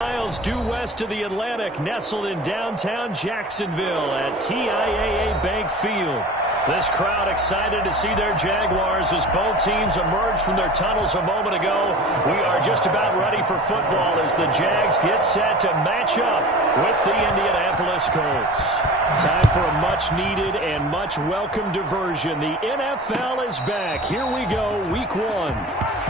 Miles due west of the Atlantic, nestled in downtown Jacksonville at TIAA Bank Field. This crowd excited to see their Jaguars as both teams emerged from their tunnels a moment ago. We are just about ready for football as the Jags get set to match up with the Indianapolis Colts. Time for a much-needed and much-welcome diversion. The NFL is back. Here we go, Week 1.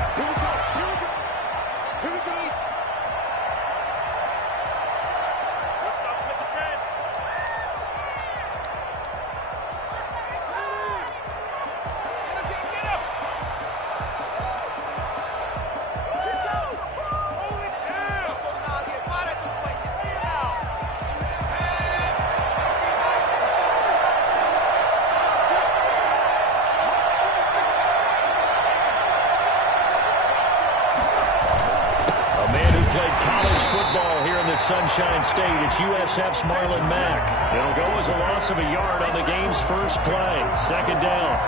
Sunshine State, it's USF's Marlon Mack. It'll go as a loss of a yard on the game's first play. Second down.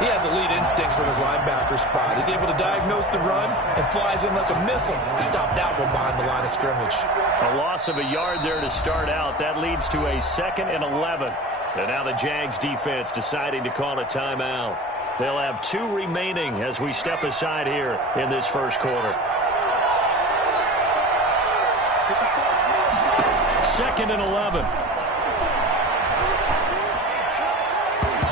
He has elite instincts from his linebacker spot. He's able to diagnose the run and flies in like a missile to stop that one behind the line of scrimmage. A loss of a yard there to start out. That leads to a 2nd and 11. And now the Jags defense deciding to call a timeout. They'll have 2 remaining as we step aside here in this first quarter. 2nd and 11.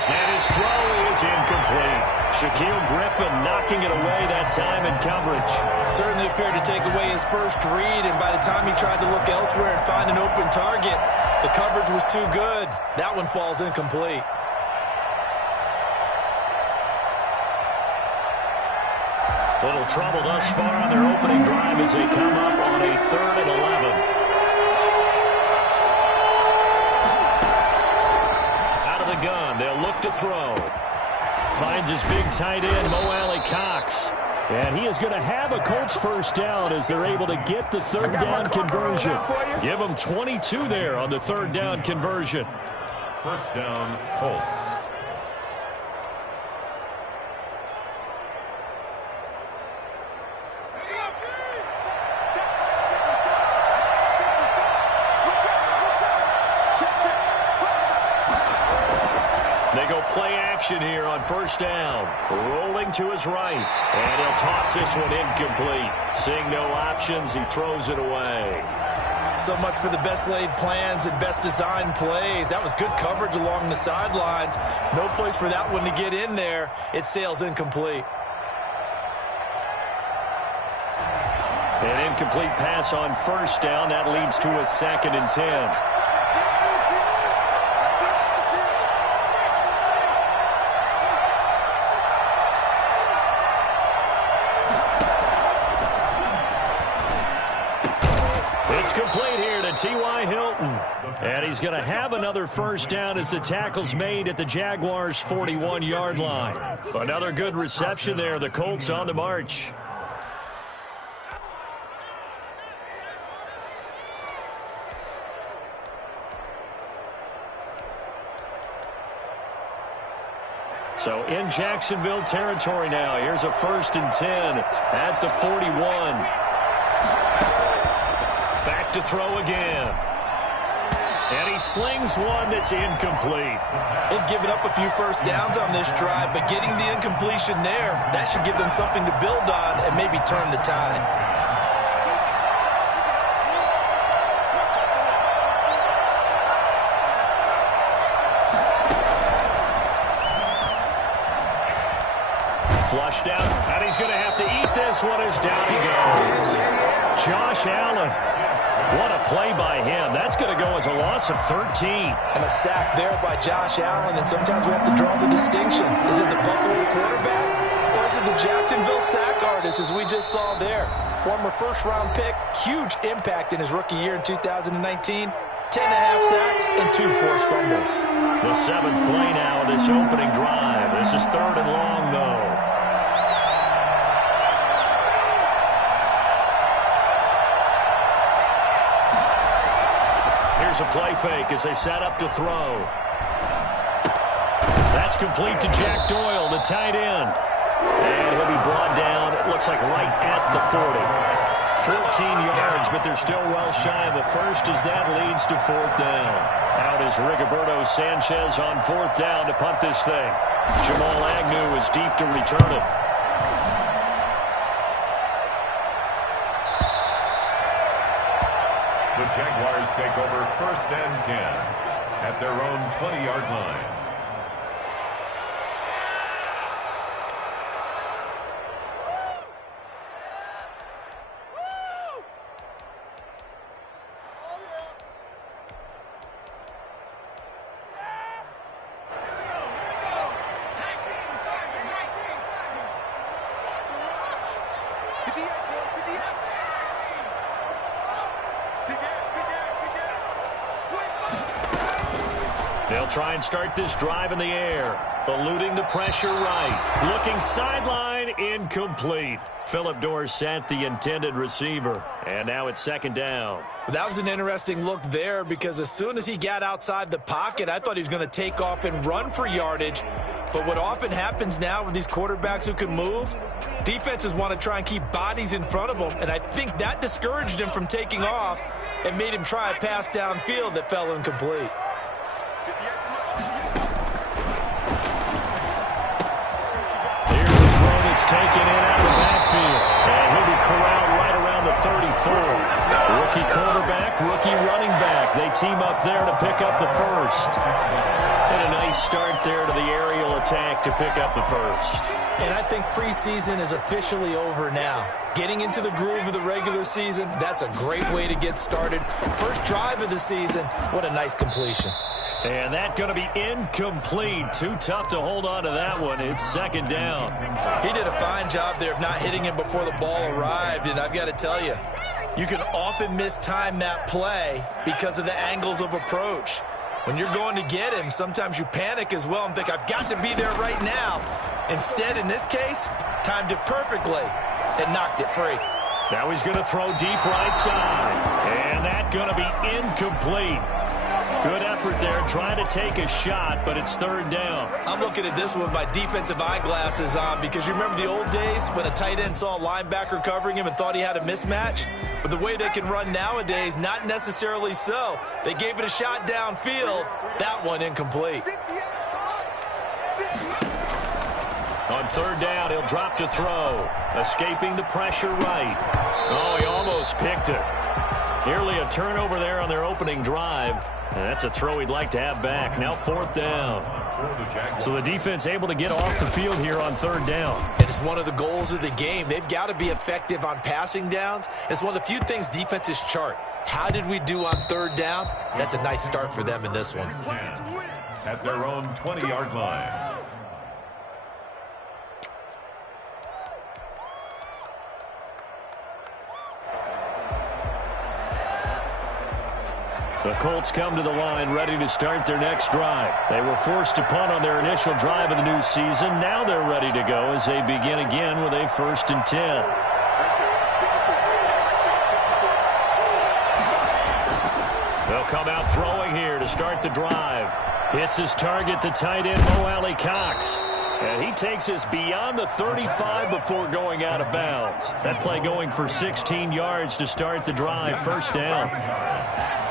And his throw is incomplete. Shaquille Griffin knocking it away that time in coverage. Certainly appeared to take away his first read, and by the time he tried to look elsewhere and find an open target, the coverage was too good. That one falls incomplete. Little trouble thus far on their opening drive as they come up on a 3rd and 11. Gun. They'll look to throw. Finds his big tight end, Mo Alley-Cox. And he is going to have a Colts first down as they're able to get the 3rd down conversion. Give them 22 there on the 3rd down conversion. First down, Colts. They go play action here on first down. Rolling to his right. And he'll toss this one incomplete. Seeing no options, he throws it away. So much for the best laid plans and best designed plays. That was good coverage along the sidelines. No place for that one to get in there. It sails incomplete. An incomplete pass on first down. That leads to a 2nd and 10. It's complete here to T.Y. Hilton. And he's going to have another first down as the tackle's made at the Jaguars' 41-yard line. Another good reception there. The Colts on the march. So in Jacksonville territory now. Here's a 1st and 10 at the 41. Back to throw again. And he slings one that's incomplete. They've given up a few first downs on this drive, but getting the incompletion there, that should give them something to build on and maybe turn the tide. Flushed out, and he's going to have to eat this one as down he goes. Josh Allen. What a play by him. That's going to go as a loss of 13. And a sack there by Josh Allen, and sometimes we have to draw the distinction. Is it the Buffalo quarterback, or is it the Jacksonville sack artist, as we just saw there? Former first-round pick, huge impact in his rookie year in 2019. 10.5 sacks and 2 forced fumbles. The 7th play now of this opening drive. This is 3rd and long, though. Here's a play fake as they set up to throw. That's complete to Jack Doyle, the tight end. And he'll be brought down, it looks like right at the 40. 14 yards, but they're still well shy of the first as that leads to fourth down. Out is Rigoberto Sanchez on fourth down to punt this thing. Jamal Agnew is deep to return it. The Jaguars take over 1st and 10 at their own 20-yard line. They'll try and start this drive in the air. Eluding the pressure right. Looking sideline, incomplete. Phillip Dorsett, the intended receiver. And now it's second down. That was an interesting look there because as soon as he got outside the pocket, I thought he was going to take off and run for yardage. But what often happens now with these quarterbacks who can move, defenses want to try and keep bodies in front of them. And I think that discouraged him from taking off and made him try a pass downfield that fell incomplete. It's taken in out of the backfield. And he'll be corralled right around the 34. Rookie quarterback, rookie running back. They team up there to pick up the first. And a nice start there to the aerial attack to pick up the first. And I think preseason is officially over now. Getting into the groove of the regular season, that's a great way to get started. First drive of the season, what a nice completion. And that's going to be incomplete. Too tough to hold on to that one. It's second down. He did a fine job there of not hitting him before the ball arrived. And I've got to tell you, you can often mistime that play because of the angles of approach. When you're going to get him, sometimes you panic as well and think, I've got to be there right now. Instead, in this case, timed it perfectly and knocked it free. Now he's going to throw deep right side. And that's going to be incomplete. Good effort there, trying to take a shot, but it's third down. I'm looking at this with my defensive eyeglasses on because you remember the old days when a tight end saw a linebacker covering him and thought he had a mismatch? But the way they can run nowadays, not necessarily so. They gave it a shot downfield. That one incomplete. On third down, he'll drop to throw. Escaping the pressure right. Oh, he almost picked it. Nearly a turnover there on their opening drive. And that's a throw he'd like to have back. Now fourth down. So the defense able to get off the field here on third down. It's one of the goals of the game. They've got to be effective on passing downs. It's one of the few things defenses chart. How did we do on third down? That's a nice start for them in this one. At their own 20-yard line. The Colts come to the line ready to start their next drive. They were forced to punt on their initial drive of the new season. Now they're ready to go as they begin again with a 1st and 10. They'll come out throwing here to start the drive. Hits his target, the tight end, Mo Alley Cox. And he takes us beyond the 35 before going out of bounds. That play going for 16 yards to start the drive. First down.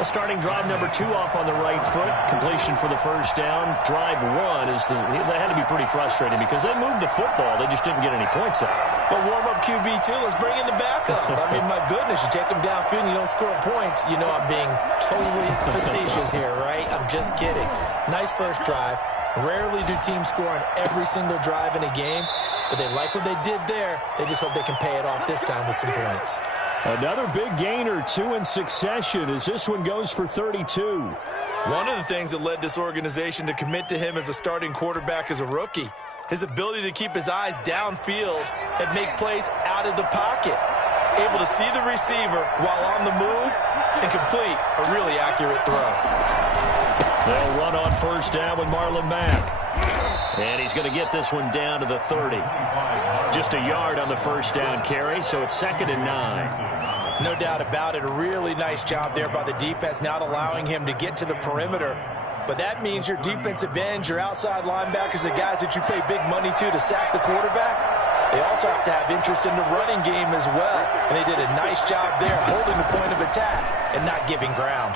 Starting drive number 2 off on the right foot. Completion for the first down. Drive 1 is that had to be pretty frustrating because they moved the football. They just didn't get any points out. But warm-up QB2, let's bring in the backup. I mean, my goodness, you take him downfield and you don't score points. You know I'm being totally facetious here, right? I'm just kidding. Nice first drive. Rarely do teams score on every single drive in a game, but they like what they did there. They just hope they can pay it off this time with some points. Another big gain or 2 in succession as this one goes for 32. One of the things that led this organization to commit to him as a starting quarterback as a rookie, his ability to keep his eyes downfield and make plays out of the pocket. Able to see the receiver while on the move and complete a really accurate throw. They'll run on first down with Marlon Mack. And he's going to get this one down to the 30. Just a yard on the first down carry, so it's 2nd and 9. No doubt about it. A really nice job there by the defense, not allowing him to get to the perimeter. But that means your defensive ends, your outside linebackers, the guys that you pay big money to sack the quarterback, They also have to have interest in the running game as well. And they did a nice job there holding the point of attack and not giving ground.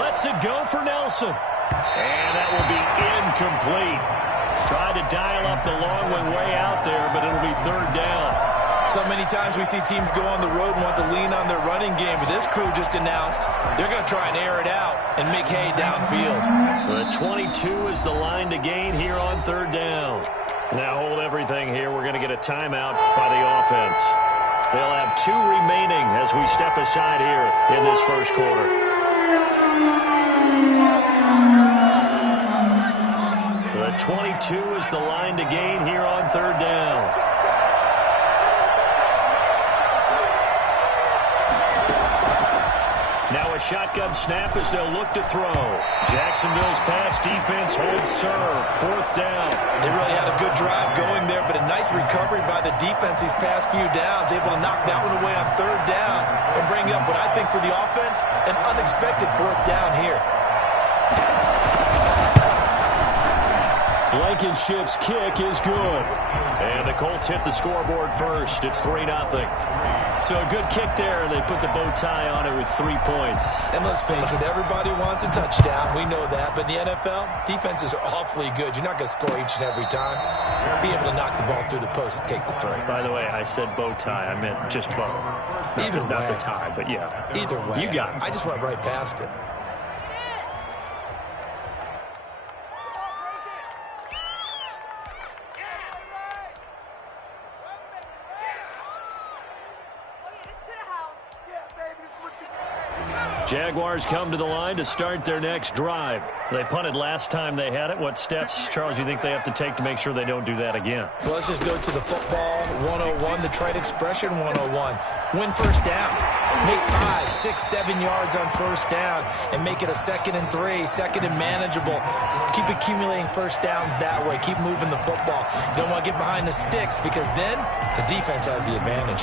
Lets it go for Nelson. And that will be incomplete. Tried to dial up the long one way out there, but it'll be third down. So many times we see teams go on the road and want to lean on their running game, but this crew just announced they're going to try and air it out and make hay downfield. The 22 is the line to gain here on third down. Now hold everything here. We're going to get a timeout by the offense. They'll have 2 remaining as we step aside here in this first quarter. The 22 is the line to gain here on third down. Now a shotgun snap as they'll look to throw. Jacksonville's pass defense holds serve. Fourth down. They really had a good drive going there, but a nice recovery by the defense these past few downs. Able to knock that one away on third down and bring up what I think for the offense, an unexpected fourth down here. Blankenship's kick is good. And the Colts hit the scoreboard first. It's 3-0. So a good kick there. They put the bow tie on it with 3 points. And let's face it, everybody wants a touchdown. We know that. But in the NFL, defenses are awfully good. You're not going to score each and every time. Be able to knock the ball through the post and take the 3. By the way, I said bow tie. I meant just bow. Either way. Not the tie, but yeah. Either way. You got it. I just went right past it. Jaguars come to the line to start their next drive. They punted last time they had it. What steps, Charles, you think they have to take to make sure they don't do that again? Well, let's just go to the football 101, the trade expression 101. Win first down. Make 5, 6, 7 yards on first down and make it a 2nd and 3, second and manageable. Keep accumulating first downs that way. Keep moving the football. You don't want to get behind the sticks because then the defense has the advantage.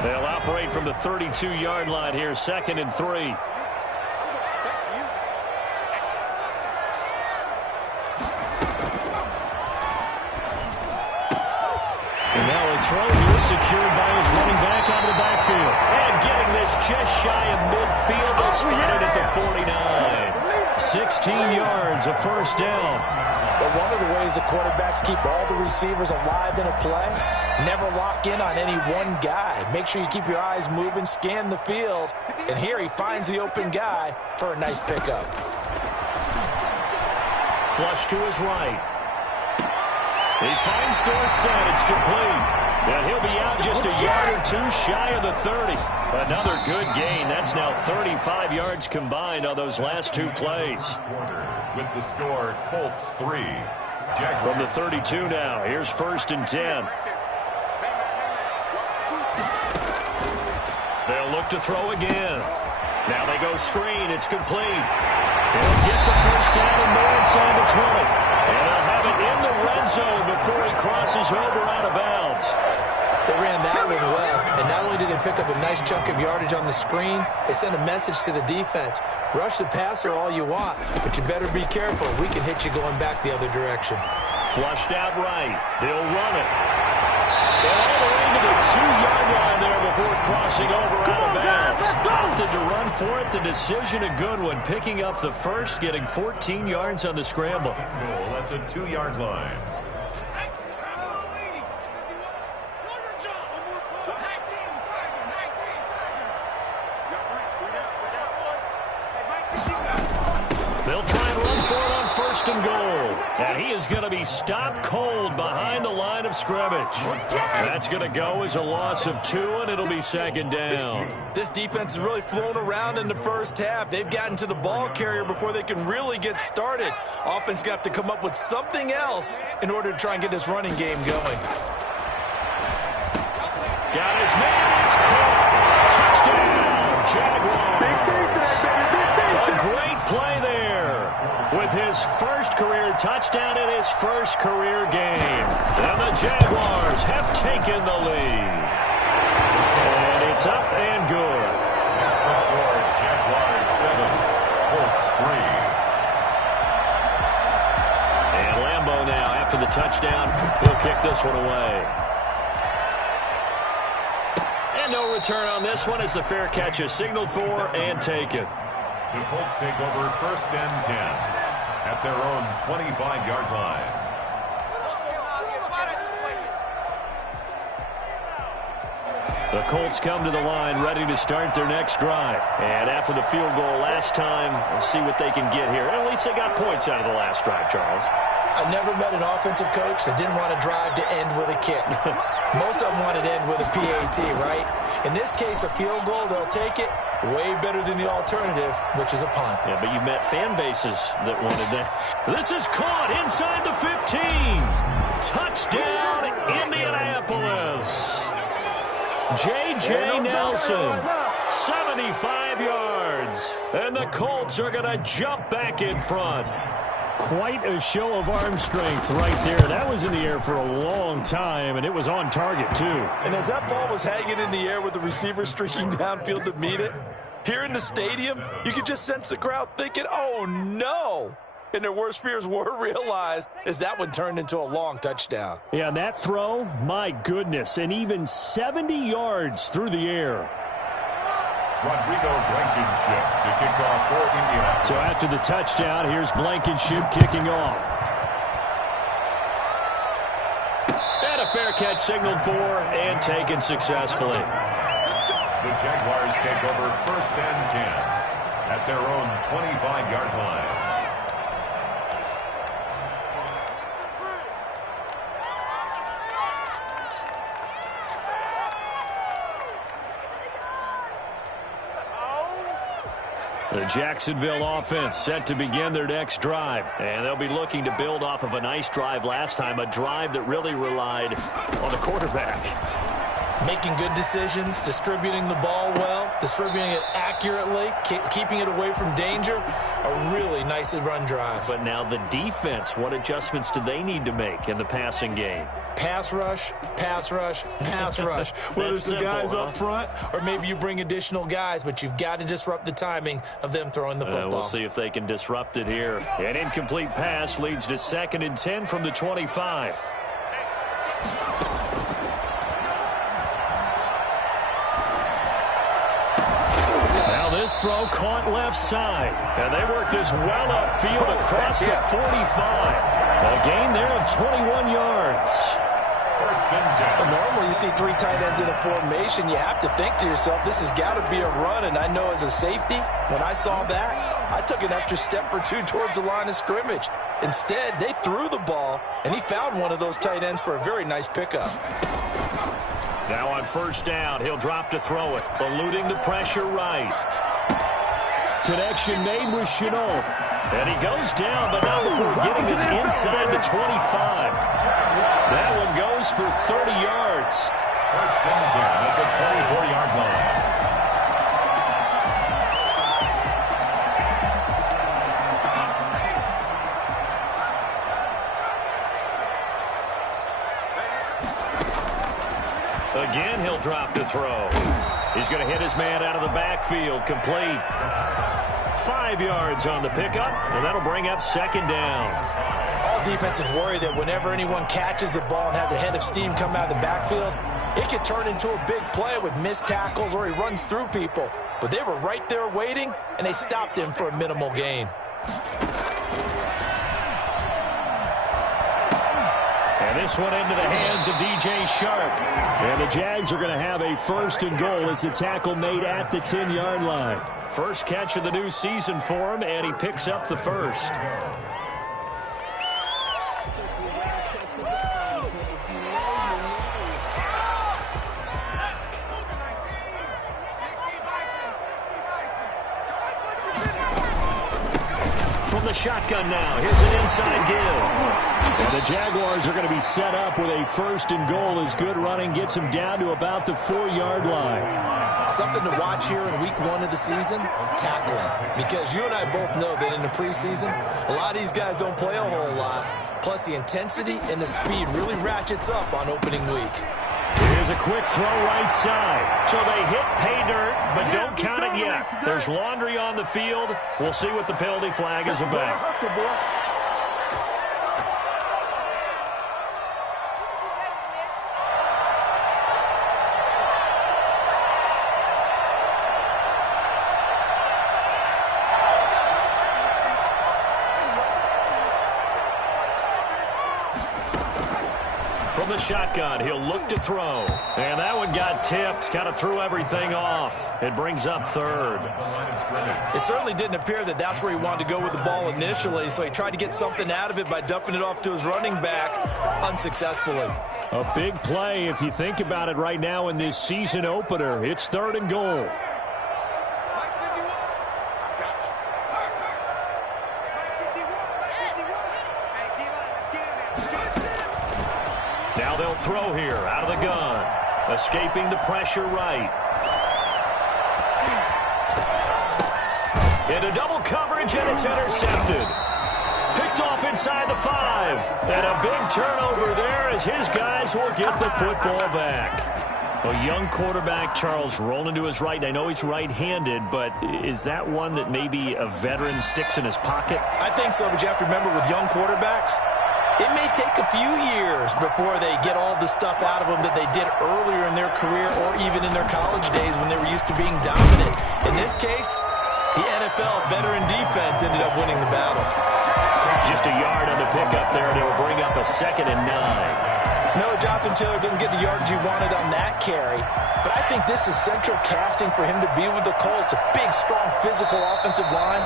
They'll operate from the 32-yard line here, 2nd and 3. And now a throw here secured by his running back out of the backfield. And getting this just shy of midfield. They spotted at the 49. 16 yards, a first down. But one of the ways the quarterbacks keep all the receivers alive in a play, never lock in on any one guy. Make sure you keep your eyes moving, scan the field. And here he finds the open guy for a nice pickup. Flush to his right. He finds Dorsett. It's complete. And he'll be out just a yard or 2 shy of the 30. Another good gain. That's now 35 yards combined on those last 2 plays. With the score, Colts 3. From the 32 now. Here's 1st and 10. They'll look to throw again. Now they go screen. It's complete. He'll get the first down and more inside the 20. And they'll have it in the red zone before he crosses over out of bounds. They ran that one well. And not only did they pick up a nice chunk of yardage on the screen, they sent a message to the defense. Rush the passer all you want, but you better be careful. We can hit you going back the other direction. Flushed out right. He'll run it. And all the way to the 2-yard line there before crossing over out of bounds. Opted to run for it. The decision a good one. Picking up the first, getting 14 yards on the scramble. That's a 2-yard line. They'll try and run for it on 1st and goal. And he is going to be stopped cold behind the line of scrimmage. That's going to go as a loss of 2, and it'll be 2nd down. This defense has really flown around in the first half. They've gotten to the ball carrier before they can really get started. Offense going to have to come up with something else in order to try and get this running game going. Got his man. It's caught. Touchdown, Jaguars. A great play there with his first career touchdown in his first career game. And the Jaguars have taken the lead. And it's up and good. That's the score. Jaguars 7, Colts 3. And Lambeau now after the touchdown. He'll kick this one away. And no return on this one as the fair catch is signaled for and taken. The Colts take over 1st and 10 at their own 25-yard line. The Colts come to the line ready to start their next drive. And after the field goal last time, we'll see what they can get here. At least they got points out of the last drive, Charles. I never met an offensive coach that didn't want to drive to end with a kick. Most of them wanted to end with a PAT, right? In this case, a field goal, they'll take it. Way better than the alternative, which is a punt. Yeah, but you met fan bases that wanted that. This is caught inside the 15. Touchdown, Indianapolis. J.J. Nelson, 75 yards. And the Colts are going to jump back in front. Quite a show of arm strength right there. That was in the air for a long time, and it was on target, too. And as that ball was hanging in the air with the receiver streaking downfield to meet it, here in the stadium, you could just sense the crowd thinking, oh, no. And their worst fears were realized as that one turned into a long touchdown. Yeah, that throw, my goodness, and even 70 yards through the air. Rodrigo Blankenship to kick off for Indianapolis. So after the touchdown, here's Blankenship kicking off. And a fair catch signaled for and taken successfully. The Jaguars take over 1st and 10 at their own 25-yard line. The Jacksonville offense set to begin their next drive. And they'll be looking to build off of a nice drive last time, a drive that really relied on the quarterback. Making good decisions, distributing the ball well, distributing it accurately, keeping it away from danger. A really nicely run drive. But now the defense, what adjustments do they need to make in the passing game? Pass rush, pass rush, pass rush. Whether it's the guys up front or maybe you bring additional guys, but you've got to disrupt the timing of them throwing the football. We'll see if they can disrupt it here. An incomplete pass leads to 2nd and 10 from the 25. This throw caught left side. And they work this well upfield across the 45. A gain there of 21 yards. 1st and 10. Normally you see 3 tight ends in a formation. You have to think to yourself, this has got to be a run. And I know as a safety, when I saw that, I took an extra step or two towards the line of scrimmage. Instead, they threw the ball, and he found one of those tight ends for a very nice pickup. Now on 1st down, he'll drop to throw it, eluding the pressure right. Connection made with Chenault. And he goes down, but not before getting this inside the 25. That one goes for 30 yards. 1st and 10 at the 24-yard line. Again, he'll drop to throw. He's going to hit his man out of the backfield, complete. 5 yards on the pickup, and that'll bring up 2nd down. All defenses worry that whenever anyone catches the ball and has a head of steam come out of the backfield, it could turn into a big play with missed tackles or he runs through people. But they were right there waiting, and they stopped him for a minimal gain. And this one into the hands of DJ Shark. And the Jags are going to have a 1st and goal as the tackle made at the 10-yard line. First catch of the new season for him, and he picks up the 1st. From the shotgun now, here's an inside give. And the Jaguars are going to be set up with a 1st and goal as good running gets them down to about the 4-yard line. Something to watch here in week 1 of the season, tackling. Because you and I both know that in the preseason, a lot of these guys don't play a whole lot. Plus the intensity and the speed really ratchets up on opening week. Here's a quick throw right side. So they hit pay dirt, but don't count it yet. There's laundry on the field. We'll see what the penalty flag is about. shotgun. He'll look to throw. And that one got tipped. Kind of threw everything off. It brings up third. It certainly didn't appear that that's where he wanted to go with the ball initially, so he tried to get something out of it by dumping it off to his running back unsuccessfully. A big play if you think about it right now in this season opener. It's 3rd and goal. Now they'll throw here out of the gun. Escaping the pressure right. Into double coverage, and it's intercepted. Picked off inside the 5. And a big turnover there as his guys will get the football back. A young quarterback, Charles, rolling to his right. I know he's right-handed, but is that one that maybe a veteran sticks in his pocket? I think so, but you have to remember with young quarterbacks, it may take a few years before they get all the stuff out of them that they did earlier in their career or even in their college days when they were used to being dominant. In this case, the NFL veteran defense ended up winning the battle. Just a yard on the pickup there, and it'll bring up a 2nd and 9. No, Jonathan Taylor didn't get the yards he wanted on that carry, but I think this is central casting for him to be with the Colts. A big, strong, physical offensive line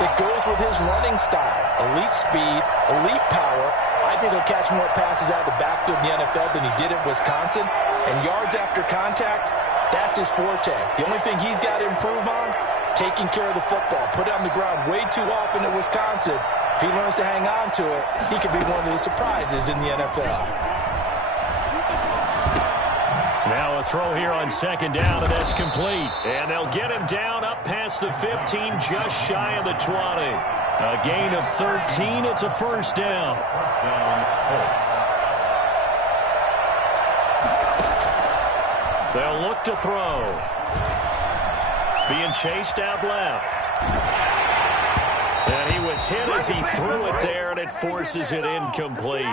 that goes with his running style. Elite speed, elite power. I think he'll catch more passes out of the backfield in the NFL than he did at Wisconsin. And yards after contact, that's his forte. The only thing he's got to improve on, taking care of the football. Put it on the ground way too often at Wisconsin. If he learns to hang on to it, he could be one of the surprises in the NFL. Now a throw here on 2nd down, and that's complete. And they'll get him down up past the 15, just shy of the 20. A gain of 13. It's a 1st down. First down, Colts. They'll look to throw. Being chased out left. And he was hit as he threw it there, and it forces it incomplete.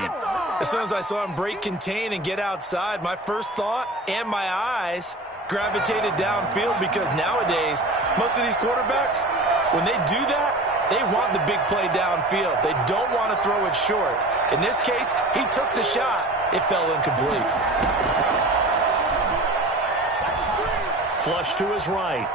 As soon as I saw him break contain and get outside, my first thought and my eyes gravitated downfield, because nowadays, most of these quarterbacks, when they do that, they want the big play downfield. They don't want to throw it short. In this case, he took the shot. It fell incomplete. Flush to his right.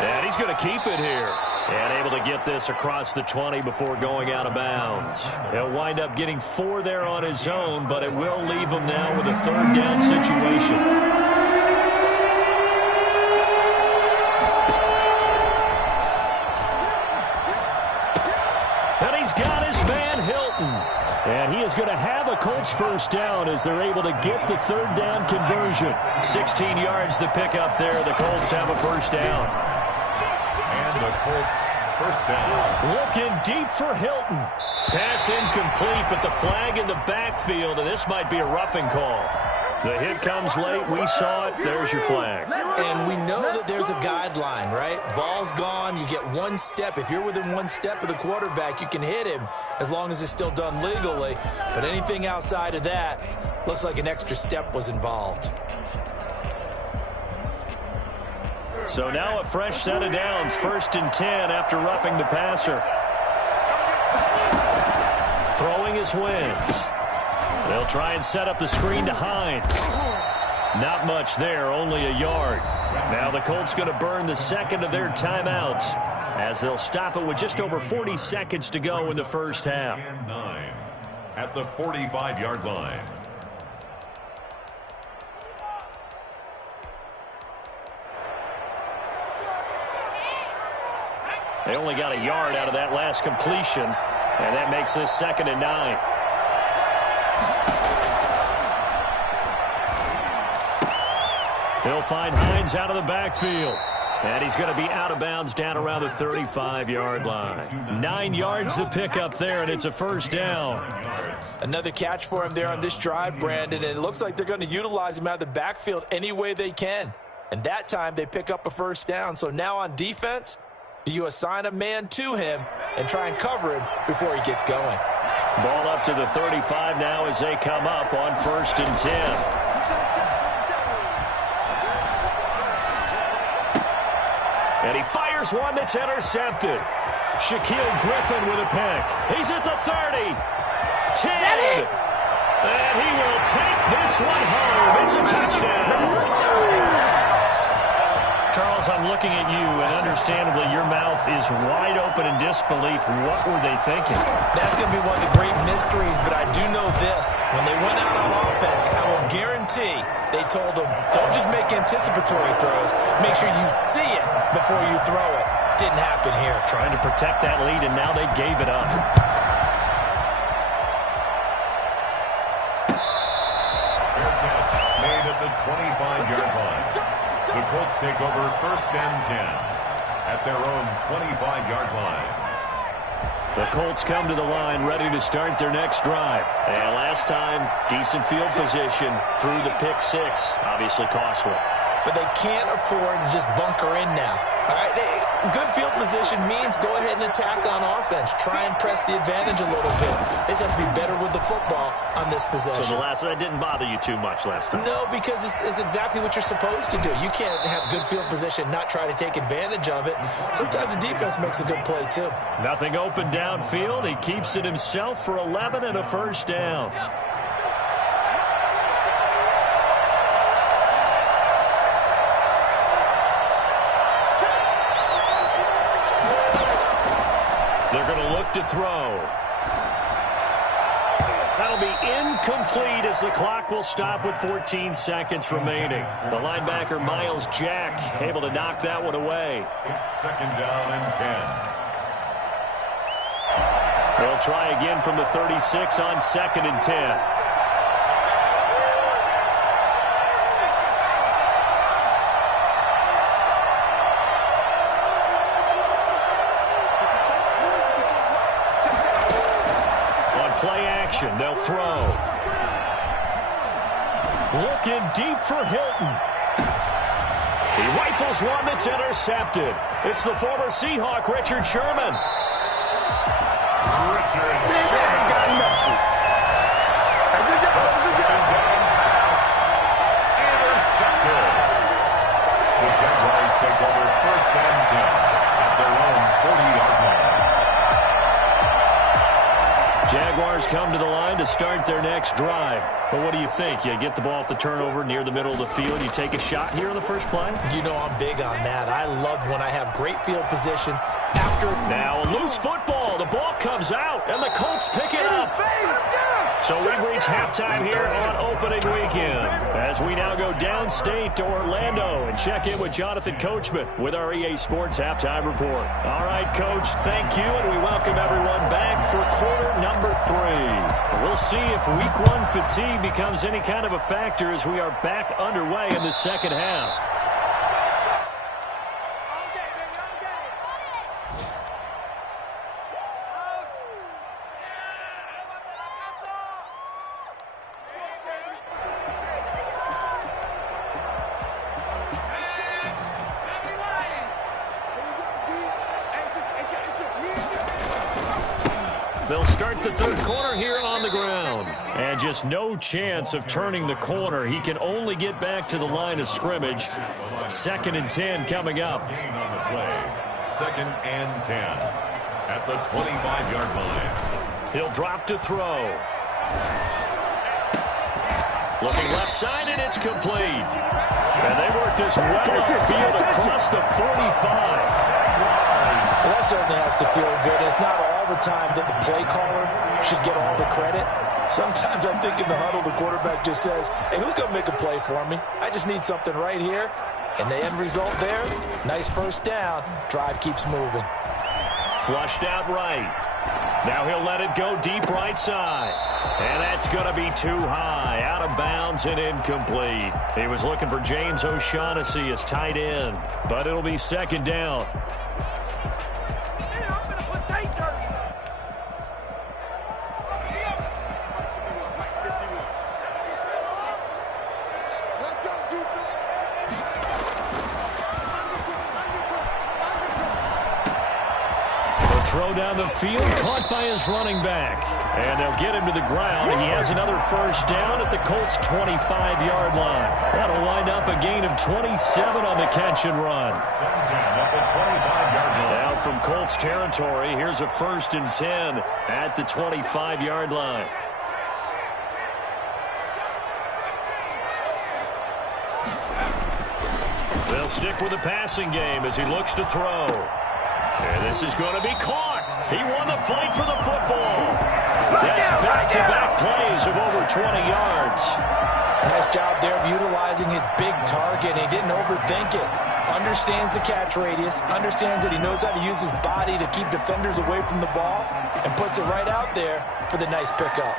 And he's going to keep it here. And able to get this across the 20 before going out of bounds. He'll wind up getting 4 there on his own, but it will leave him now with a 3rd down situation. And he's got his man Hilton. And he is going to have a Colts 1st down as they're able to get the 3rd down conversion. 16 yards the pickup there. The Colts have a 1st down. And the Colts 1st down. Looking deep for Hilton. Pass incomplete, but the flag in the backfield, and this might be a roughing call. The hit comes late. We saw it. There's your flag. And we know that there's a guideline, right? Ball's gone. You get 1 step. If you're within 1 step of the quarterback, you can hit him as long as it's still done legally. But anything outside of that, looks like an extra step was involved. So now a fresh set of downs. 1st and 10 after roughing the passer. Throwing is Wentz. They'll try and set up the screen to Hines. Not much there, only a yard. Now the Colts going to burn the 2nd of their timeouts as they'll stop it with just over 40 seconds to go in the 1st half. And 9 at the 45-yard line. They only got a yard out of that last completion, and that makes this 2nd and 9. He'll find Hines out of the backfield. And he's going to be out of bounds down around the 35-yard line. 9 yards to pick up there, and it's a 1st down. Another catch for him there on this drive, Brandon, and it looks like they're going to utilize him out of the backfield any way they can. And that time they pick up a 1st down. So now on defense, do you assign a man to him and try and cover him before he gets going? Ball up to the 35 now as they come up on 1st and 10. And he fires one that's intercepted. Shaquille Griffin with a pick. He's at the 30. 10. And he will take this one home. It's a touchdown. Charles, I'm looking at you, and understandably, your mouth is wide open in disbelief. What were they thinking? That's going to be one of the great mysteries, but I do know this. When they went out on offense, I will guarantee they told them, don't just make anticipatory throws. Make sure you see it before you throw it. Didn't happen here. Trying to protect that lead, and now they gave it up. Fair catch made at the 25-yard line. The Colts take over 1st and 10 at their own 25-yard line. The Colts come to the line ready to start their next drive. And last time, decent field position through the pick six. Obviously costly. But they can't afford to just bunker in now. All right, good field position means go ahead and attack on offense. Try and press the advantage a little bit. They just have to be better with the football on this possession. So that didn't bother you too much last time? No, because it's exactly what you're supposed to do. You can't have good field position, not try to take advantage of it. Sometimes the defense makes a good play, too. Nothing open downfield. He keeps it himself for 11 and a first down. They're going to look to throw. That'll be incomplete as the clock will stop with 14 seconds remaining. The linebacker, Miles Jack, able to knock that one away. It's 2nd down and 10. They'll try again from the 36 on 2nd and 10. Play action. They'll throw. Looking deep for Hilton. He rifles one that's intercepted. It's the former Seahawk, Richard Sherman. Richard Sherman. Intercepted. The Jaguars take over 1st and 10 at their own 40-yard line. Jaguars come to the line to start their next drive. But what do you think? You get the ball off the turnover near the middle of the field. You take a shot here on the first play? You know I'm big on that. I love when I have great field position. Now a loose football. The ball comes out, and the Colts pick it up. So we've reached halftime here on opening weekend as we now go downstate to Orlando and check in with Jonathan Coachman with our EA Sports Halftime Report. All right, Coach, thank you, and we welcome everyone back for quarter number 3. We'll see if Week 1 fatigue becomes any kind of a factor as we are back underway in the second half. They'll start the third quarter here on the ground. And just no chance of turning the corner. He can only get back to the line of scrimmage. 2nd and 10 coming up. Gain on the play. 2nd and 10 at the 25-yard line. He'll drop to throw. Looking left side, and it's complete. And they work this well upfield across the 45. Well, that certainly has to feel good. It's not all the time that the play caller should get all the credit. Sometimes I think in the huddle, the quarterback just says, hey, who's going to make a play for me? I just need something right here. And the end result there, nice first down. Drive keeps moving. Flushed out right. Now he'll let it go deep right side. And that's going to be too high. Out of bounds and incomplete. He was looking for James O'Shaughnessy as tight end. But it'll be 2nd down. Throw down the field, caught by his running back. And they'll get him to the ground, and he has another first down at the Colts' 25-yard line. That'll wind up a gain of 27 on the catch and run. Now from Colts territory, here's a 1st and 10 at the 25-yard line. They'll stick with the passing game as he looks to throw. And this is going to be caught. He won the fight for the football. That's back-to-back plays of over 20 yards. Nice job there of utilizing his big target. He didn't overthink it. Understands the catch radius. Understands that he knows how to use his body to keep defenders away from the ball. And puts it right out there for the nice pickup.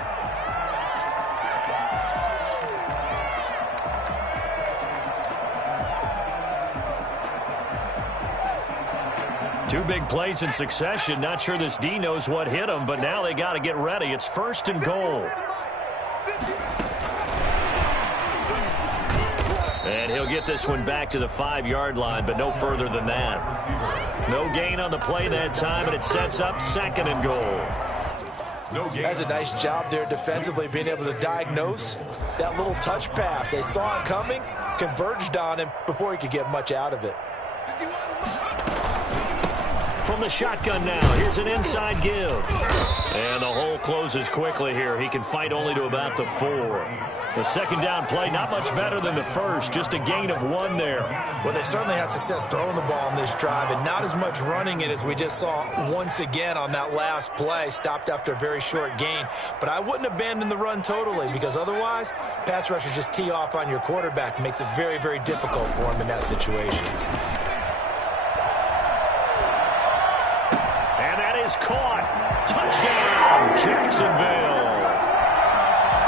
Two big plays in succession. Not sure this D knows what hit him, but now they got to get ready. It's 1st and goal. And he'll get this one back to the 5-yard line, but no further than that. No gain on the play that time, and it sets up 2nd and goal. That's a nice job there defensively, being able to diagnose that little touch pass. They saw it coming, converged on him before he could get much out of it. From the shotgun now, here's an inside give. And the hole closes quickly here. He can fight only to about the 4. The 2nd down play, not much better than the first. Just a gain of 1 there. Well, they certainly had success throwing the ball on this drive, and not as much running it as we just saw once again on that last play. Stopped after a very short gain. But I wouldn't abandon the run totally, because otherwise, pass rushers just tee off on your quarterback. Makes it very, very difficult for him in that situation. Is caught. Touchdown, Jacksonville.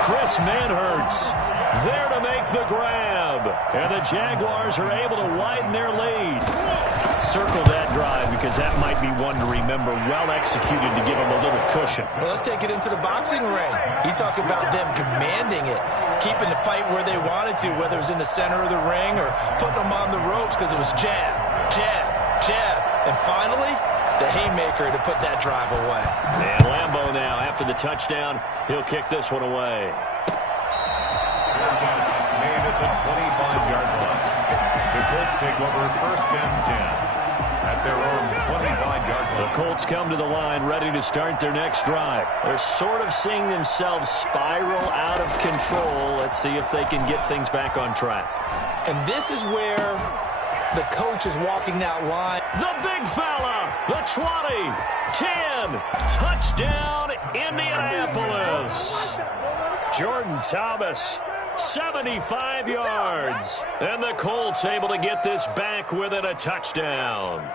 Chris Manhertz there to make the grab. And the Jaguars are able to widen their lead. Circle that drive because that might be one to remember. Well executed to give them a little cushion. Well, let's take it into the boxing ring. You talk about them commanding it, keeping the fight where they wanted to, whether it was in the center of the ring or putting them on the ropes because it was jab, jab, jab. And finally, the haymaker to put that drive away. And Lambeau now, after the touchdown, he'll kick this one away. Made at the 25-yard line. The Colts take over 1st and 10 at their own 25-yard line. The Colts come to the line ready to start their next drive. They're sort of seeing themselves spiral out of control. Let's see if they can get things back on track. And this is where the coach is walking that line. The big fella, the 20, 10, touchdown, Indianapolis. Jordan Thomas, 75 yards. And the Colts able to get this back within a touchdown.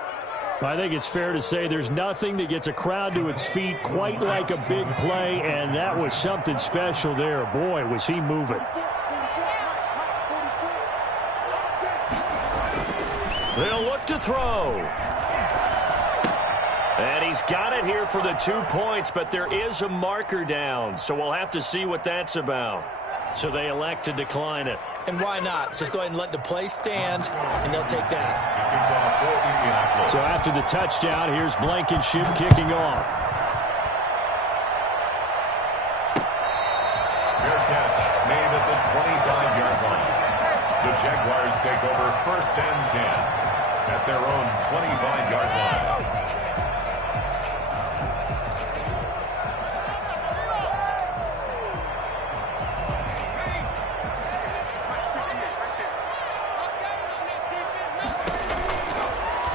I think it's fair to say there's nothing that gets a crowd to its feet quite like a big play, and that was something special there. Boy, was he moving. They'll look to throw. And he's got it here for the 2 points, but there is a marker down, so we'll have to see what that's about. So they elect to decline it. And why not? Just go ahead and let the play stand, and they'll take that. So after the touchdown, here's Blankenship kicking off. Fair catch made at the 25-yard line. The Jaguars take over 1st and 10 at their own 25-yard line.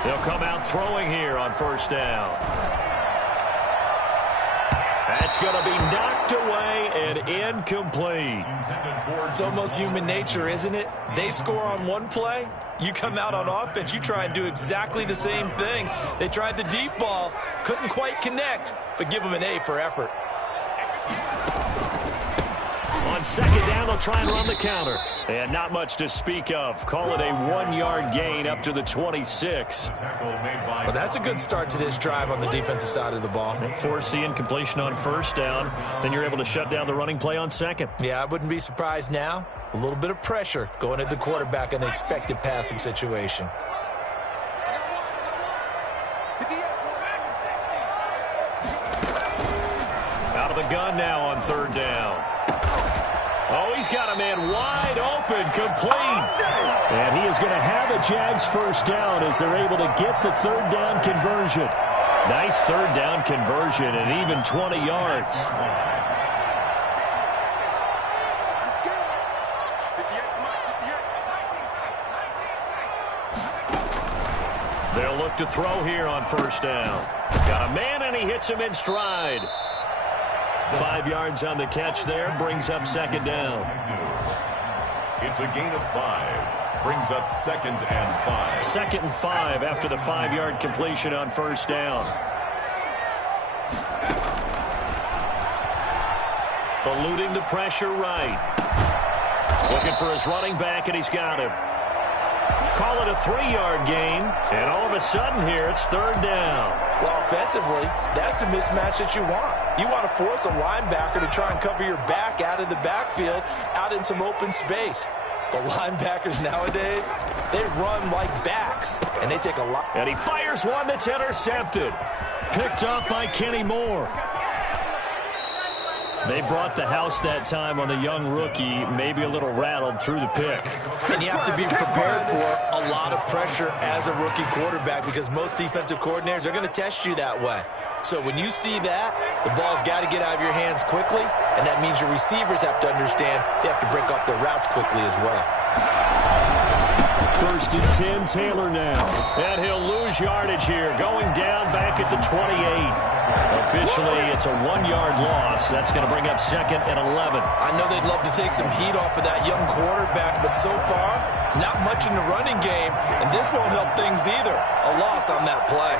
They'll come out throwing here on 1st down. That's going to be knocked away and incomplete. It's almost human nature, isn't it? They score on one play. You come out on offense, you try and do exactly the same thing. They tried the deep ball, couldn't quite connect, but give them an A for effort. On 2nd down, they'll try and run the counter. And not much to speak of. Call it a 1-yard gain up to the 26. Well, that's a good start to this drive on the defensive side of the ball. Force the incompletion on 1st down. Then you're able to shut down the running play on 2nd. Yeah, I wouldn't be surprised now. A little bit of pressure going at the quarterback in an expected passing situation. Out of the gun now on 3rd down. Oh, he's got a man wide open, complete. And he is going to have a Jags 1st down as they're able to get the 3rd down conversion. Nice 3rd down conversion and even 20 yards. They'll look to throw here on first down. Got a man, and he hits him in stride. 5 yards on the catch there, brings up second down. It's a gain of 5. Brings up 2nd and 5. 2nd and 5 after the 5-yard completion on first down. Eluding the pressure right. Looking for his running back, and he's got him. Call it a 3-yard gain, and all of a sudden here it's third down. Well, offensively, that's the mismatch that you want. You want to force a linebacker to try and cover your back out of the backfield, out in some open space. But linebackers nowadays, they run like backs, and they take a lot. And he fires one that's intercepted. Picked off by Kenny Moore. They brought the house that time on the young rookie, maybe a little rattled through the pick. And you have to be prepared for a lot of pressure as a rookie quarterback because most defensive coordinators are going to test you that way. So when you see that, the ball's got to get out of your hands quickly, and that means your receivers have to understand they have to break up their routes quickly as well. 1st and 10, Taylor now. And he'll lose yardage here, going down back at the 28. Officially, it's a 1-yard loss. That's going to bring up 2nd and 11. I know they'd love to take some heat off of that young quarterback, but so far, not much in the running game, and this won't help things either. A loss on that play.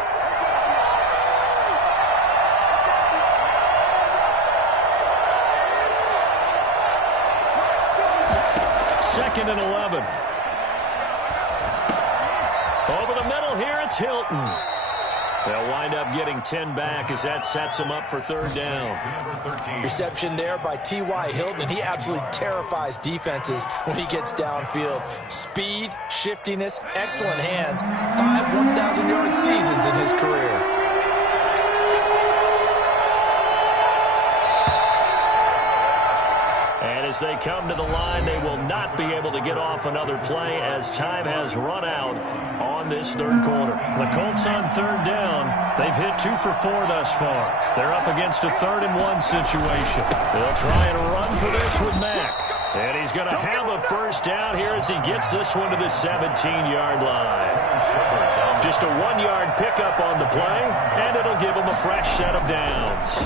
Second and 11. Over the middle here, it's Hilton. They'll wind up getting 10 back as that sets them up for third down. Reception there by T.Y. Hilton, and he absolutely terrifies defenses when he gets downfield. Speed, shiftiness, excellent hands. 5 1,000-yard seasons in his career. As they come to the line, they will not be able to get off another play as time has run out on this third quarter. The Colts on third down. They've hit 2 for 4 thus far. They're up against a 3rd and 1 situation. They'll try and run for this with Mack. And he's going to have a first down here as he gets this one to the 17-yard line. Just a 1-yard pickup on the play, and it'll give him a fresh set of downs.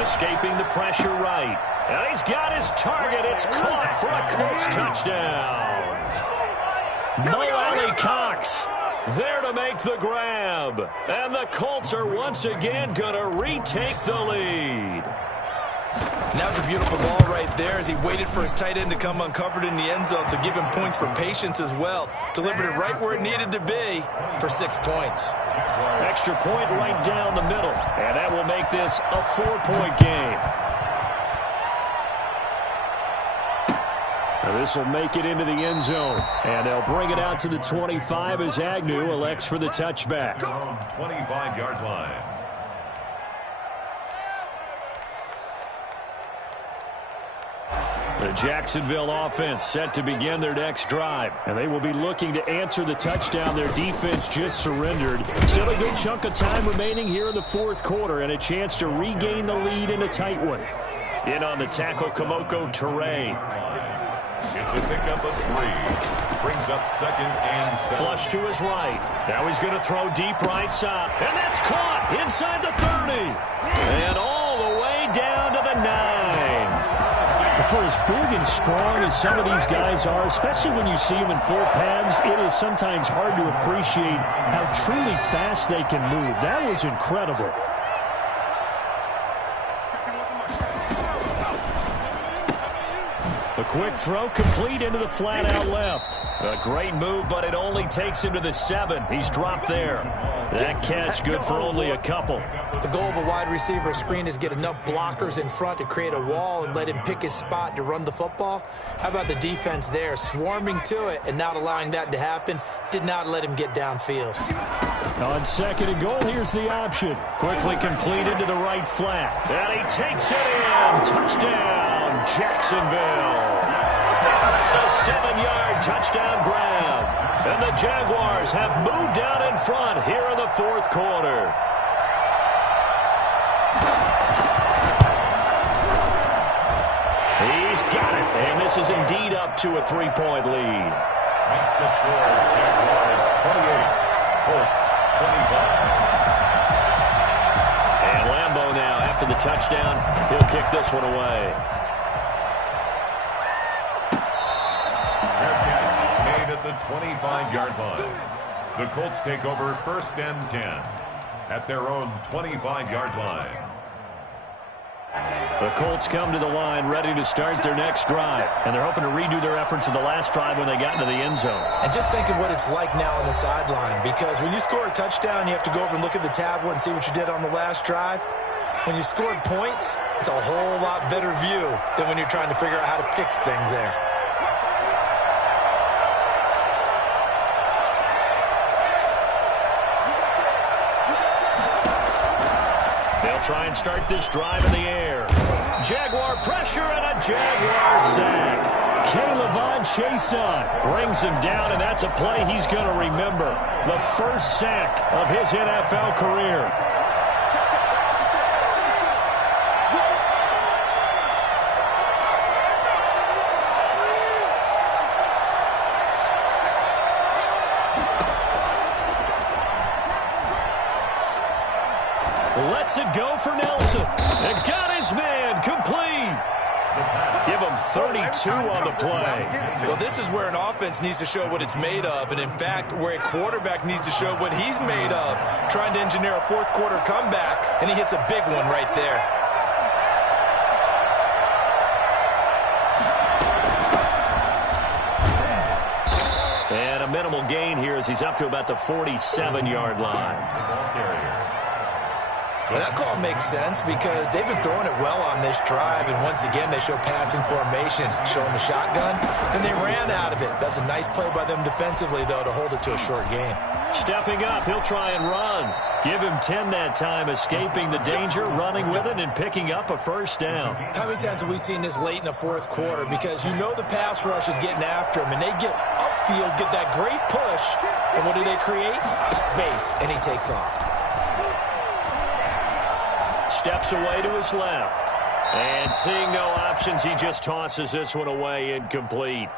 Escaping the pressure right. And he's got his target. It's caught for a Colts touchdown. Mo Alley-Cox there to make the grab. And the Colts are once again going to retake the lead. And that was a beautiful ball right there as he waited for his tight end to come uncovered in the end zone, so give him points for patience as well. Delivered it right where it needed to be for 6 points. Extra point right down the middle, and that will make this a 4-point game. Now this will make it into the end zone, and they'll bring it out to the 25 as Agnew elects for the touchback. 25-yard line. The Jacksonville offense set to begin their next drive, and they will be looking to answer the touchdown their defense just surrendered. Still a good chunk of time remaining here in the fourth quarter and a chance to regain the lead in a tight one. In on the tackle, Kamoko Toure. It's a pickup of 3. Brings up 2nd and 7. Flush to his right. Now he's going to throw deep right side. And that's caught inside the 30. And all the way down to the 9. For as big and strong as some of these guys are, especially when you see them in full pads, it is sometimes hard to appreciate how truly fast they can move. That was incredible. The quick throw complete into the flat out left. A great move, but it only takes him to the 7. He's dropped there. That catch good for only a couple. The goal of a wide receiver screen is get enough blockers in front to create a wall and let him pick his spot to run the football. How about the defense there, swarming to it and not allowing that to happen? Did not let him get downfield. On 2nd and goal, here's the option. Quickly completed to the right flat. And he takes it in. Touchdown, Jacksonville. A 7-yard touchdown grab. And the Jaguars have moved down in front here in the fourth quarter. He's got it. And this is indeed up to a 3-point lead. Makes the score Jaguars 28. touchdown. He'll kick this one away. Fair catch made at the 25-yard line. The Colts take over 1st and 10 at their own 25-yard line. The Colts come to the line ready to start their next drive, and they're hoping to redo their efforts in the last drive when they got into the end zone. And just think of what it's like now on the sideline, because when you score a touchdown, you have to go over and look at the tablet and see what you did on the last drive. When you scored points, it's a whole lot better view than when you're trying to figure out how to fix things there. Try and start this drive in the air. Jaguar pressure and a Jaguar sack. K'Lavon Chaisson brings him down, and that's a play he's going to remember. The first sack of his NFL career. Lets it go for Nelson. And got his man complete. Give him 32 on the play. Well, this is where an offense needs to show what it's made of, and in fact, where a quarterback needs to show what he's made of, trying to engineer a fourth-quarter comeback, and he hits a big one right there. And a minimal gain here as he's up to about the 47-yard line. Well, that call makes sense because they've been throwing it well on this drive, and once again, they show passing formation, showing the shotgun, and they ran out of it. That's a nice play by them defensively, though, to hold it to a short game. Stepping up, he'll try and run. Give him 10 that time, escaping the danger, running with it, and picking up a first down. How many times have we seen this late in the fourth quarter? Because you know the pass rush is getting after him, and they get upfield, get that great push, and what do they create? Space, and he takes off. Steps away to his left. And seeing no options, he just tosses this one away, incomplete.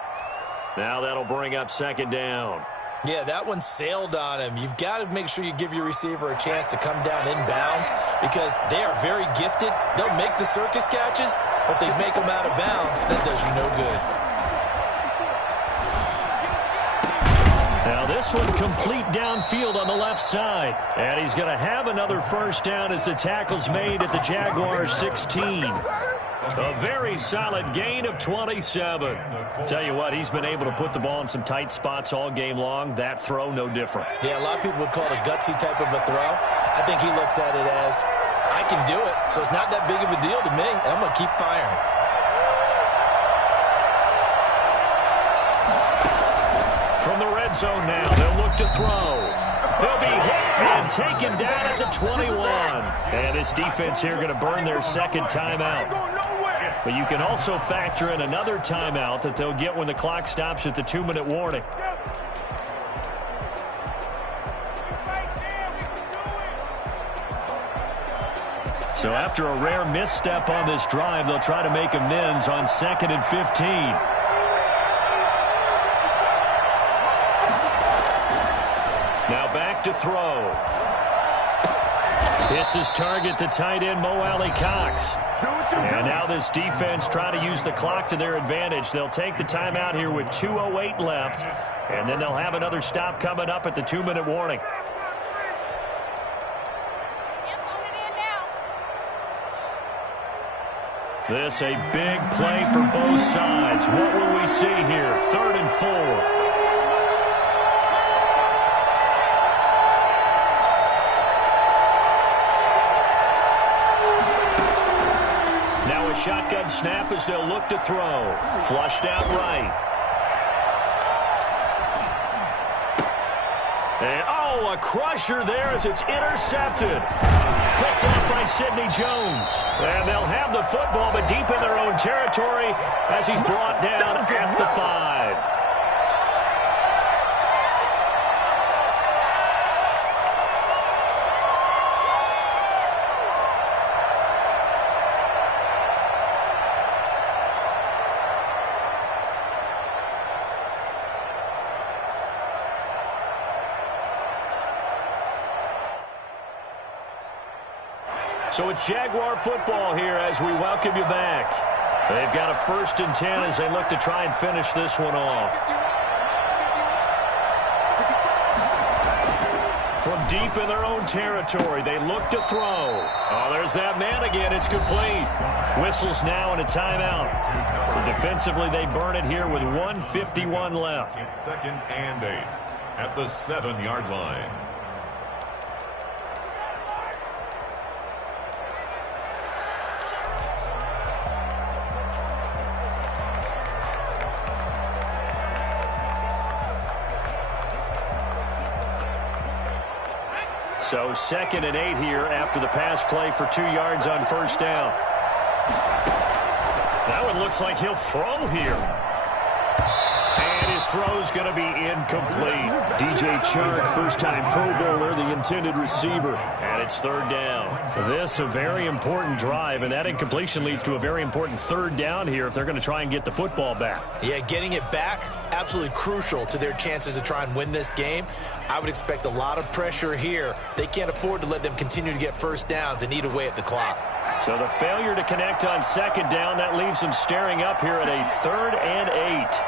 Now that'll bring up 2nd down. Yeah, that one sailed on him. You've got to make sure you give your receiver a chance to come down inbounds because they are very gifted. They'll make the circus catches, but they make them out of bounds. That does you no good. Now this one complete downfield on the left side. And he's going to have another first down as the tackle's made at the Jaguars 16. A very solid gain of 27. Tell you what, he's been able to put the ball in some tight spots all game long. That throw, no different. Yeah, a lot of people would call it a gutsy type of a throw. I think he looks at it as, I can do it, so it's not that big of a deal to me, and I'm going to keep firing. From the red zone now, they'll look to throw. He'll be hit and taken down at the 21. And this defense here going to burn their 2nd timeout. But you can also factor in another timeout that they'll get when the clock stops at the 2-minute warning. So after a rare misstep on this drive, they'll try to make amends on 2nd and 15. Now back to throw. Hits his target, the tight end, Mo Alley-Cox. And now this defense trying to use the clock to their advantage. They'll take the timeout here with 2:08 left. And then they'll have another stop coming up at the 2-minute warning. This a big play for both sides. What will we see here? 3rd and 4. Shotgun snap as they'll look to throw. Flushed out right. And, oh, a crusher there as it's intercepted. Picked off by Sidney Jones. And they'll have the football, but deep in their own territory as he's brought down at the 5. So it's Jaguar football here as we welcome you back. They've got a 1st and 10 as they look to try and finish this one off. From deep in their own territory, they look to throw. Oh, there's that man again. It's complete. Whistles now and a timeout. So defensively, they burn it here with 1:51 left. It's 2nd and 8 at the 7-yard line. So 2nd and 8 here after the pass play for 2 yards on 1st down. That one looks like he'll throw here. And his throw's going to be incomplete. DJ Chark, first-time Pro Bowler, the intended receiver. And it's 3rd down. This a very important drive, and that incompletion leads to a very important 3rd down here if they're going to try and get the football back. Yeah, getting it back, absolutely crucial to their chances to try and win this game. I would expect a lot of pressure here. They can't afford to let them continue to get 1st downs and eat away at the clock. So the failure to connect on 2nd down, that leaves them staring up here at a 3rd and 8.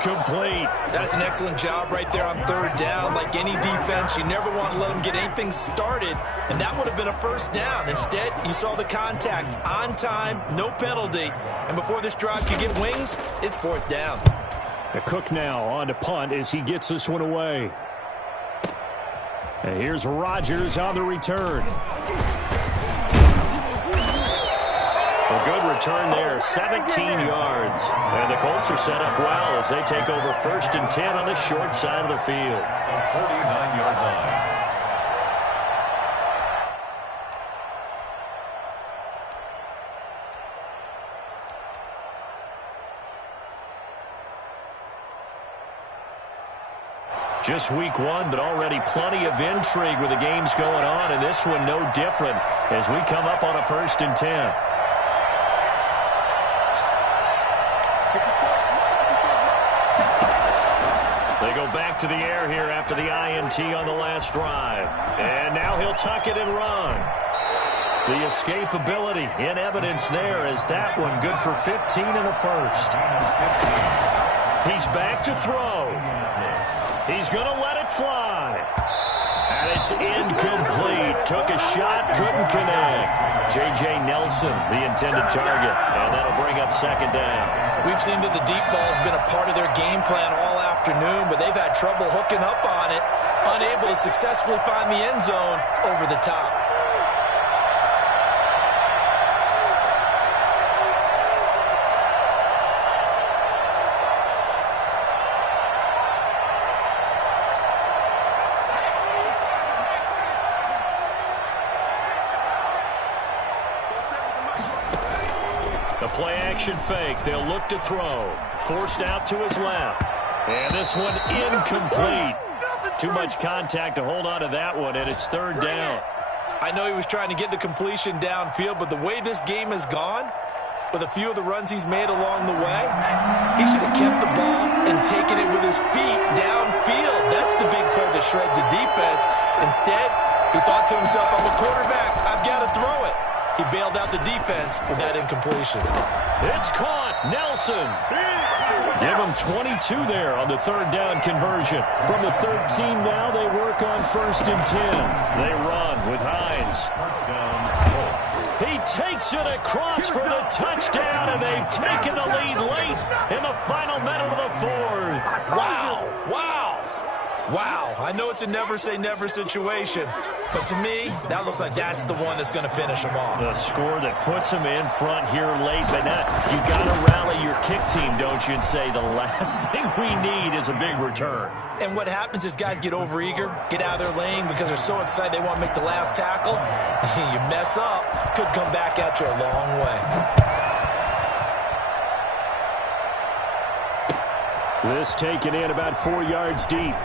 Complete. That's an excellent job right there on 3rd down. Like any defense, you never want to let them get anything started, and that would have been a 1st down. Instead, you saw the contact on time, no penalty, and before this drive could get wings, it's 4th down. Cook now on to punt as he gets this one away. And here's Rodgers on the return. A good return there, 17 yards. And the Colts are set up well as they take over 1st and 10 on the short side of the field. 49-yard line. Just week 1, but already plenty of intrigue with the games going on, and this one no different as we come up on a 1st and 10. They go back to the air here after the INT on the last drive. And now he'll tuck it and run. The escapability in evidence there as that one good for 15 in the 1st. He's back to throw. He's going to let it fly. And it's incomplete. Took a shot, couldn't connect. J.J. Nelson, the intended target. And that'll bring up 2nd down. We've seen that the deep ball's been a part of their game plan all afternoon, but they've had trouble hooking up on it, unable to successfully find the end zone over the top. The play-action fake. They'll look to throw. Forced out to his left. And this one incomplete. Too much contact to hold on to that one, and it's 3rd down. I know he was trying to get the completion downfield, but the way this game has gone, with a few of the runs he's made along the way, he should have kept the ball and taken it with his feet downfield. That's the big play that shreds the defense. Instead, he thought to himself, I'm a quarterback, I've got to throw it. He bailed out the defense with that incompletion. It's caught. Nelson. Give him 22 there on the 3rd down conversion. From the 13 now, they work on 1st and 10. They run with Hines. He takes it across for the touchdown, and they've taken the lead late in the final minute of the 4th. Wow. Wow. Wow. I know it's a never-say-never situation, but to me, that looks like that's the one that's going to finish them off. The score that puts them in front here late, but now you got to rally your kick team, don't you, and say the last thing we need is a big return. And what happens is guys get overeager, get out of their lane because they're so excited they want to make the last tackle. You mess up, could come back at you a long way. This taken in about 4 yards deep.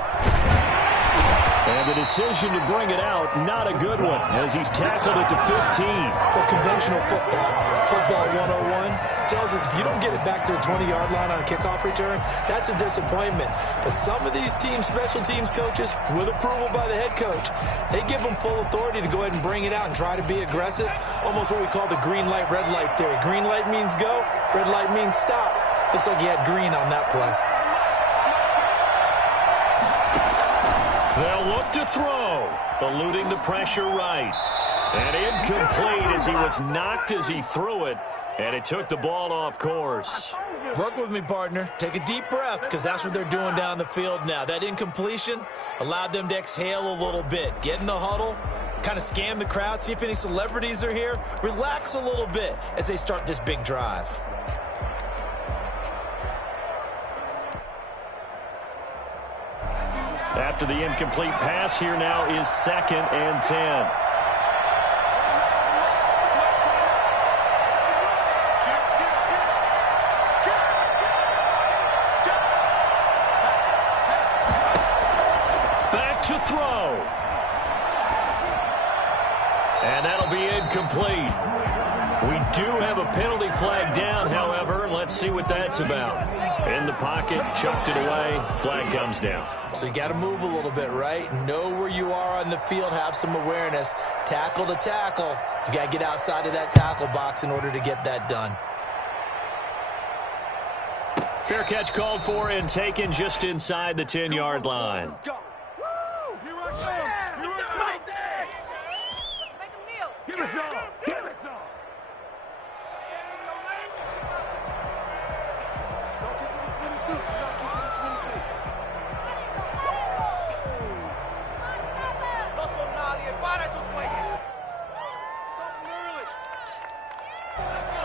And the decision to bring it out, not a good one, as he's tackled it to 15. Well, conventional football 101, tells us if you don't get it back to the 20-yard line on a kickoff return, that's a disappointment. But some of these special teams coaches, with approval by the head coach, they give them full authority to go ahead and bring it out and try to be aggressive, almost what we call the green light, red light theory. Green light means go, red light means stop. Looks like he had green on that play. They'll look to throw, eluding the pressure right. And incomplete as he was knocked as he threw it, and it took the ball off course. Work with me, partner. Take a deep breath, because that's what they're doing down the field now. That incompletion allowed them to exhale a little bit. Get in the huddle, kind of scan the crowd, see if any celebrities are here. Relax a little bit as they start this big drive. After the incomplete pass, here now is 2nd and 10. Back to throw. And that'll be incomplete. We do have a penalty flag down, however. Let's see what that's about. In the pocket, chucked it away, flag comes down. So you got to move a little bit, right? Know where you are on the field, have some awareness. Tackle to tackle. You got to get outside of that tackle box in order to get that done. Fair catch called for and taken just inside the 10-yard line. Let's go. Woo! Here I come. Here I come. Make him kneel. Give us some. Give us some. Don't kick it to 22. Do not kick it to 22. No son nadie. Para esos güeyes. Stop them early. Let's go.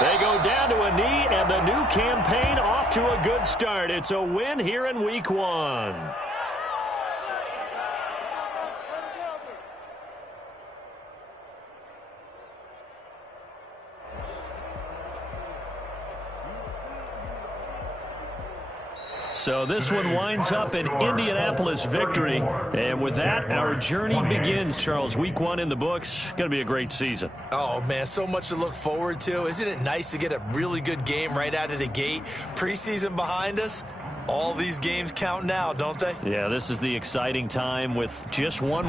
They go down to a knee, and the new campaign off to a good start. It's a win here in Week 1. So this one winds up an Indianapolis victory. And with that, our journey begins, Charles. Week 1 in the books. Going to be a great season. Oh, man, so much to look forward to. Isn't it nice to get a really good game right out of the gate? Preseason behind us. All these games count now, don't they? Yeah, this is the exciting time with just 1 week.